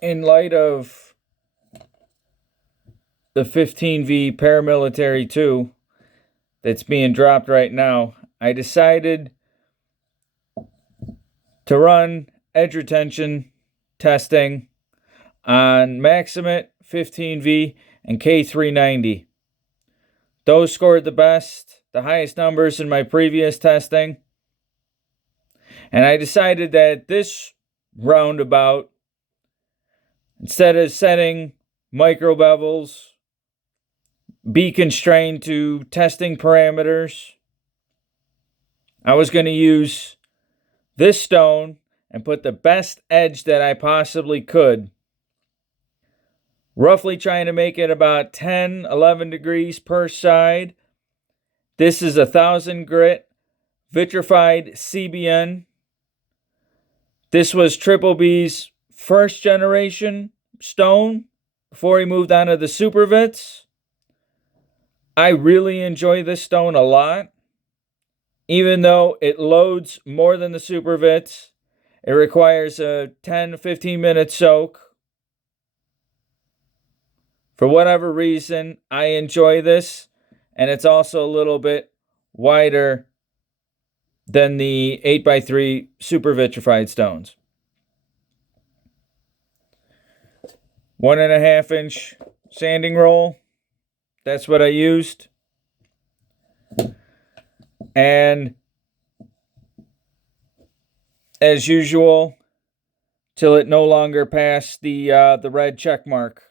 in light of the 15V paramilitary 2 that's being dropped right now, I decided to run edge retention testing on Maximate 15V and K390. Those scored the best, the highest numbers in my previous testing. And I decided that this roundabout, instead of setting micro bevels, be constrained to testing parameters, I was going to use this stone and put the best edge that I possibly could, roughly trying to make it about 10, 11 degrees per side. This is 1,000 grit vitrified CBN. This was Triple B's first generation stone before he moved on to the Super Vits. I really enjoy this stone a lot. Even though it loads more than the Super Vits, it requires a 10-15 minute soak. For whatever reason, I enjoy this, and it's also a little bit wider than the 8x3 super vitrified stones. 1.5 inch sanding roll. That's what I used. And as usual, till it no longer passed the red check mark.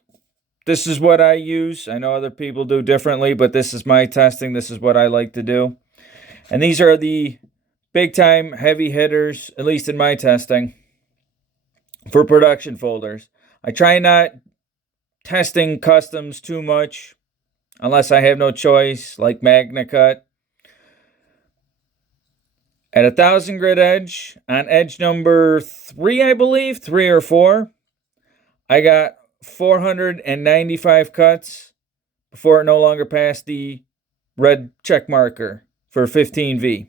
This is what I use. I know other people do differently, but this is my testing. This is what I like to do. And these are the big time heavy hitters, at least in my testing, for production folders. I try not testing customs too much unless I have no choice, like Magna Cut. At 1,000 grit edge, on edge number 3, I believe, 3 or 4, I got 495 cuts before it no longer passed the red check marker for 15V.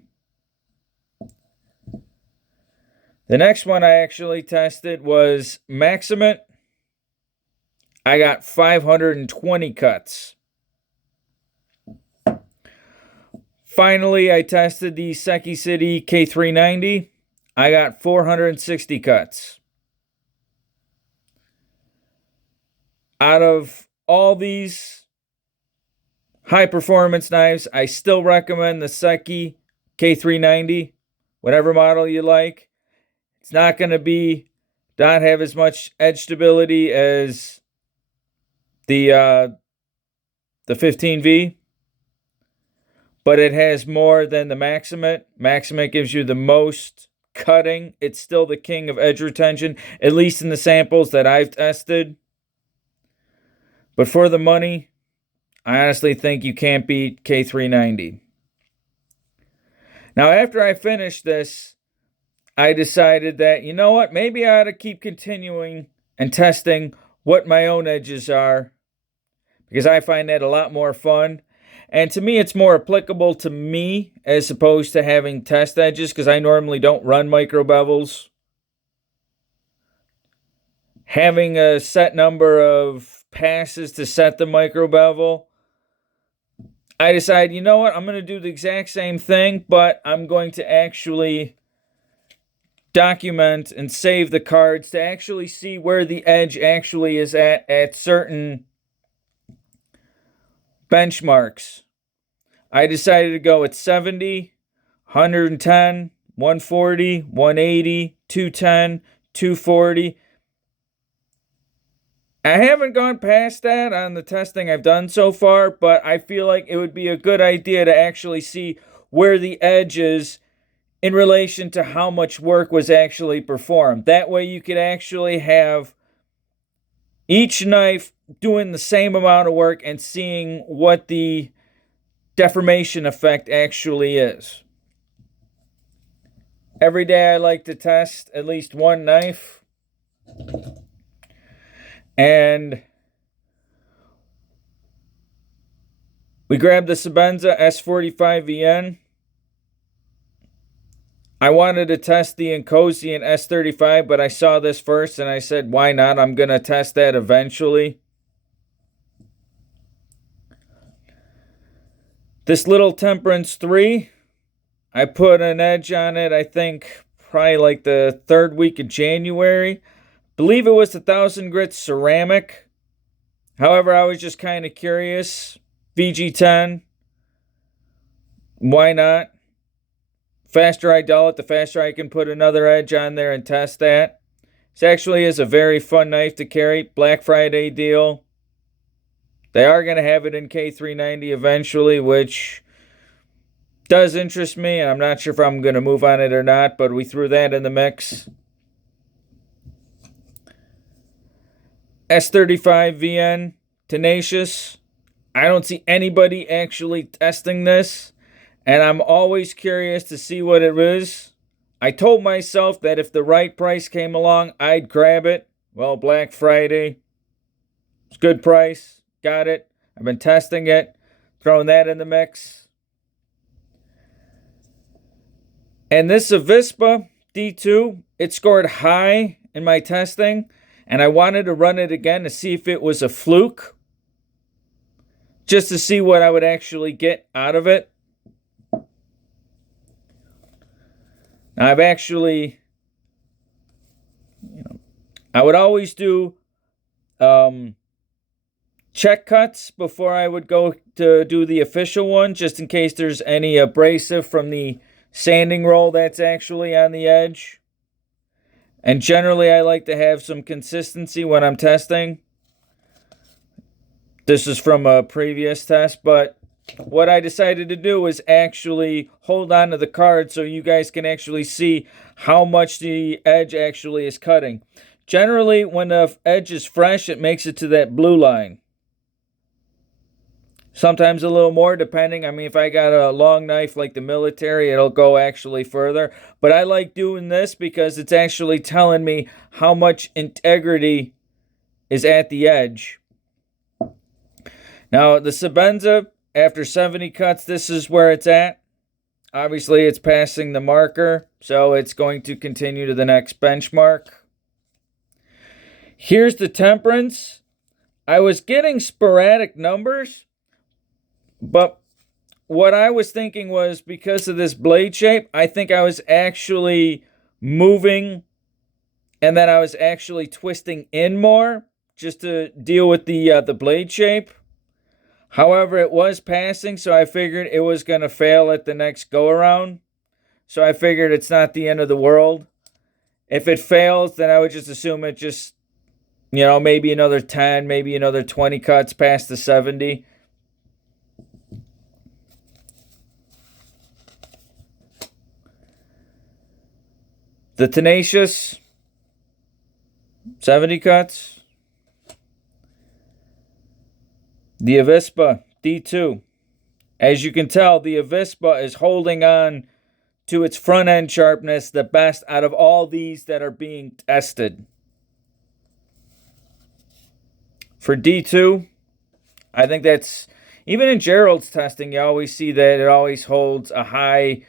The next one I actually tested was Maximate. I got 520 cuts. Finally, I tested the Seki City K390. I got 460 cuts. Out of all these high performance knives, I still recommend the Seki K390, whatever model you like. It's not going to not have as much edge stability as the 15V, but it has more than the Maximate. Maximate gives you the most cutting. It's still the king of edge retention, at least in the samples that I've tested. But for the money, I honestly think you can't beat K390. Now, after I finished this, I decided that, you know what, maybe I ought to keep continuing and testing what my own edges are, because I find that a lot more fun. And to me, it's more applicable to me as opposed to having test edges, because I normally don't run micro bevels. Having a set number of passes to set the micro bevel, I decided, you know what, I'm going to do the exact same thing, but I'm going to actually document and save the cards to actually see where the edge actually is at certain benchmarks. I decided to go at 70, 110, 140, 180, 210, 240. I haven't gone past that on the testing I've done so far, but I feel like it would be a good idea to actually see where the edge is in relation to how much work was actually performed. That way you could actually have each knife doing the same amount of work and seeing what the deformation effect actually is. Every day I like to test at least one knife. And we grabbed the Sebenza S45VN. I wanted to test the Incosian S35, but I saw this first and I said, why not? I'm going to test that eventually. This little Temperance 3, I put an edge on it, I think, probably like the third week of January. Believe it was the 1000 grit ceramic. However, I was just kind of curious. VG10, why not? Faster I dull it, the faster I can put another edge on there and test that. This actually is a very fun knife to carry. Black Friday deal. They are going to have it in K390 eventually, which does interest me. And I'm not sure if I'm going to move on it or not, but we threw that in the mix. S35 VN, Tenacious. I don't see anybody actually testing this. And I'm always curious to see what it is. I told myself that if the right price came along, I'd grab it. Well, Black Friday. It's a good price. Got it. I've been testing it. Throwing that in the mix. And this Avispa D2, it scored high in my testing. And I wanted to run it again to see if it was a fluke. Just to see what I would actually get out of it. Now, I've actually, I would always do check cuts before I would go to do the official one, just in case there's any abrasive from the sanding roll that's actually on the edge. And generally, I like to have some consistency when I'm testing. This is from a previous test, but what I decided to do was actually hold on to the card so you guys can actually see how much the edge actually is cutting. Generally, when the edge is fresh, it makes it to that blue line. Sometimes a little more, depending. I mean, if I got a long knife like the military, it'll go actually further. But I like doing this because it's actually telling me how much integrity is at the edge. Now, the Sebenza, after 70 cuts, this is where it's at. Obviously, it's passing the marker, so it's going to continue to the next benchmark. Here's the Temperance. I was getting sporadic numbers, but what I was thinking was because of this blade shape, I think I was actually moving and then I was actually twisting in more just to deal with the blade shape. However, it was passing, so I figured it was going to fail at the next go-around. So I figured it's not the end of the world. If it fails, then I would just assume it just, maybe another 10, maybe another 20 cuts past the 70. The Tenacious, 70 cuts. The Avispa D2. As you can tell, the Avispa is holding on to its front end sharpness the best out of all these that are being tested. For D2, I think that's, even in Gerald's testing, you always see that it always holds a high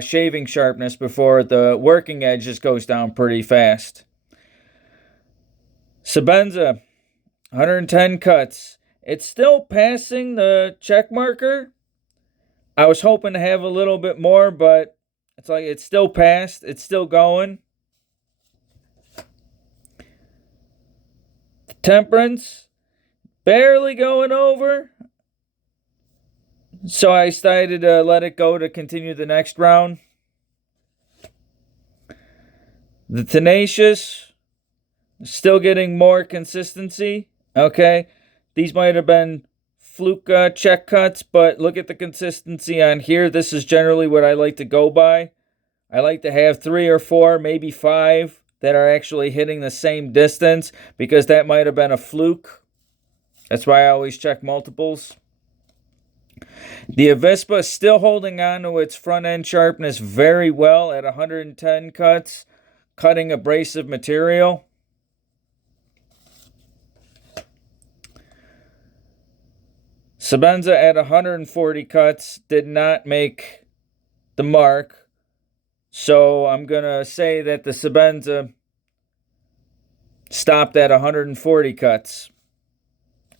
shaving sharpness before the working edge just goes down pretty fast. Sebenza, 110 cuts. It's still passing the check marker. I was hoping to have a little bit more, but it's like it's still passed. It's still going. Temperance, barely going over. So I decided to let it go to continue the next round. The Tenacious, still getting more consistency. Okay. These might have been fluke check cuts, but look at the consistency on here. This is generally what I like to go by. I like to have 3 or 4, maybe 5 that are actually hitting the same distance because that might have been a fluke. That's why I always check multiples. The Avispa is still holding on to its front end sharpness very well at 110 cuts, cutting abrasive material. Sebenza at 140 cuts did not make the mark. So I'm going to say that the Sebenza stopped at 140 cuts.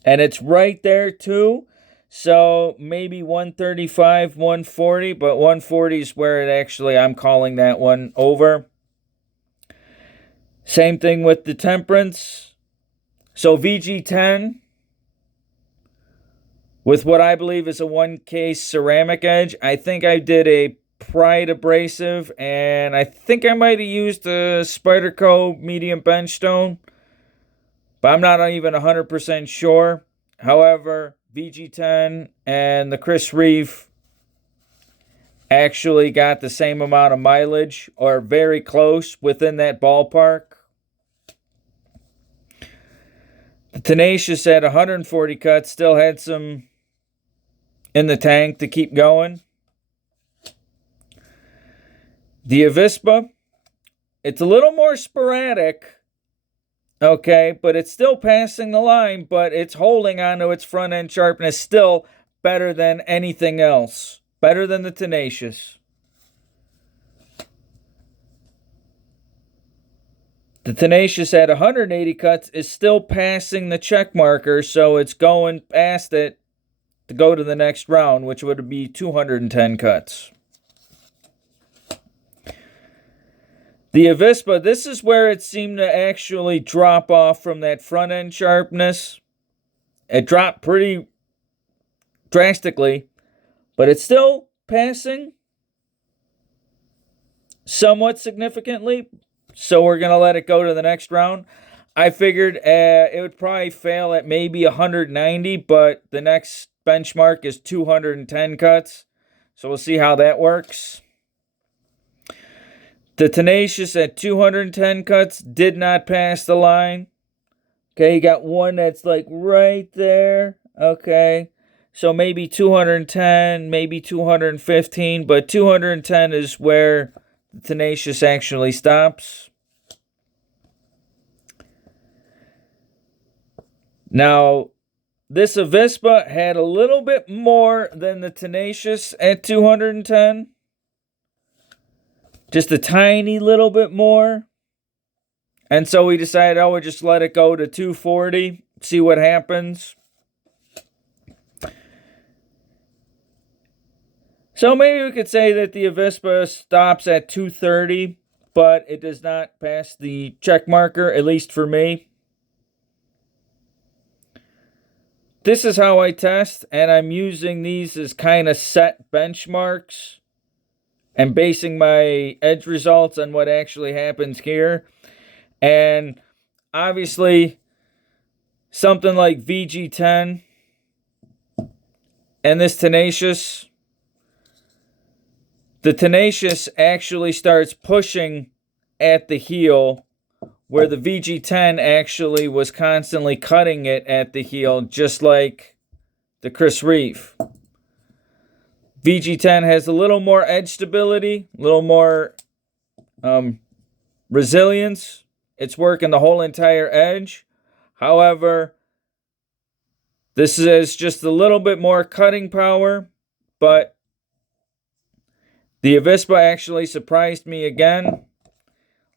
And it's right there too. So maybe 135, 140, but 140 is where it actually, I'm calling that one over. Same thing with the Temperance. So VG10 with what I believe is a 1K ceramic edge. I think I did a Pride abrasive, and I think I might have used a Spyderco medium bench stone, but I'm not even 100% sure. However, VG10 and the Chris Reeve actually got the same amount of mileage, or very close within that ballpark. The Tenacious at 140 cuts still had some in the tank to keep going. The Avispa, it's a little more sporadic, okay, but it's still passing the line, but it's holding on to its front end sharpness still better than anything else. Better than the Tenacious. The Tenacious at 180 cuts is still passing the check marker, so it's going past it to go to the next round, which would be 210 cuts. The Avispa, this is where it seemed to actually drop off from that front end sharpness. It dropped pretty drastically, but it's still passing somewhat significantly. So we're going to let it go to the next round. I figured it would probably fail at maybe 190, but the next benchmark is 210 cuts. So we'll see how that works. The Tenacious at 210 cuts did not pass the line. Okay, you got one that's like right there. Okay, so maybe 210, maybe 215, but 210 is where the Tenacious actually stops. Now, this Avispa had a little bit more than the Tenacious at 210. Just a tiny little bit more. And so we decided, we'll just let it go to 240, see what happens. So maybe we could say that the Avispa stops at 230, but it does not pass the check marker, at least for me. This is how I test, and I'm using these as kind of set benchmarks and basing my edge results on what actually happens here. And obviously, something like VG10 and this Tenacious, the Tenacious actually starts pushing at the heel, where the VG10 actually was constantly cutting it at the heel, just like the Chris Reeve. VG10 has a little more edge stability, a little more resilience. It's working the whole entire edge. However, this is just a little bit more cutting power, but the Avispa actually surprised me again,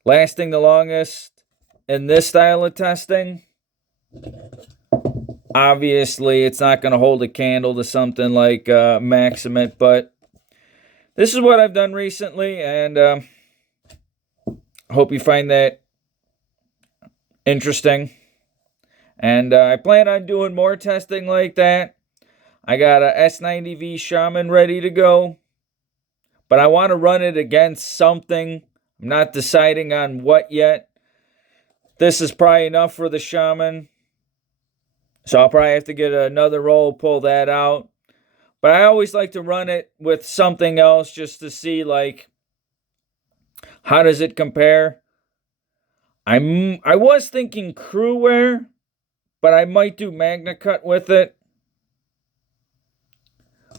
lasting the longest in this style of testing. Obviously, it's not going to hold a candle to something like Maximate, but this is what I've done recently, and I hope you find that interesting. And I plan on doing more testing like that. I got a S90V Shaman ready to go, but I want to run it against something. I'm not deciding on what yet. This is probably enough for the Shaman, so I'll probably have to get another roll, pull that out. But I always like to run it with something else just to see, like, how does it compare. I was thinking Crewware, but I might do Magna Cut with it.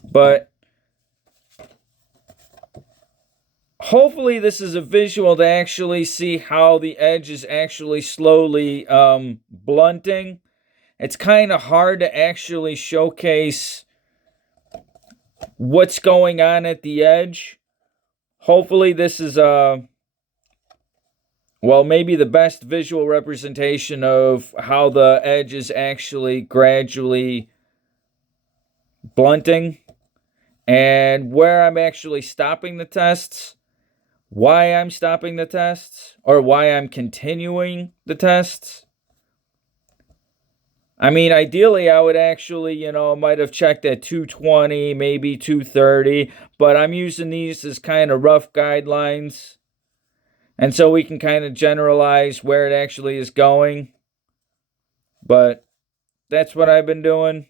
But hopefully this is a visual to actually see how the edge is actually slowly blunting. It's kind of hard to actually showcase what's going on at the edge hopefully this is maybe the best visual representation of how the edge is actually gradually blunting and where I'm actually stopping the tests, why I'm stopping the tests, or why I'm continuing the tests. I mean, ideally, I would actually, might have checked at 220, maybe 230, but I'm using these as kind of rough guidelines. And so we can kind of generalize where it actually is going. But that's what I've been doing.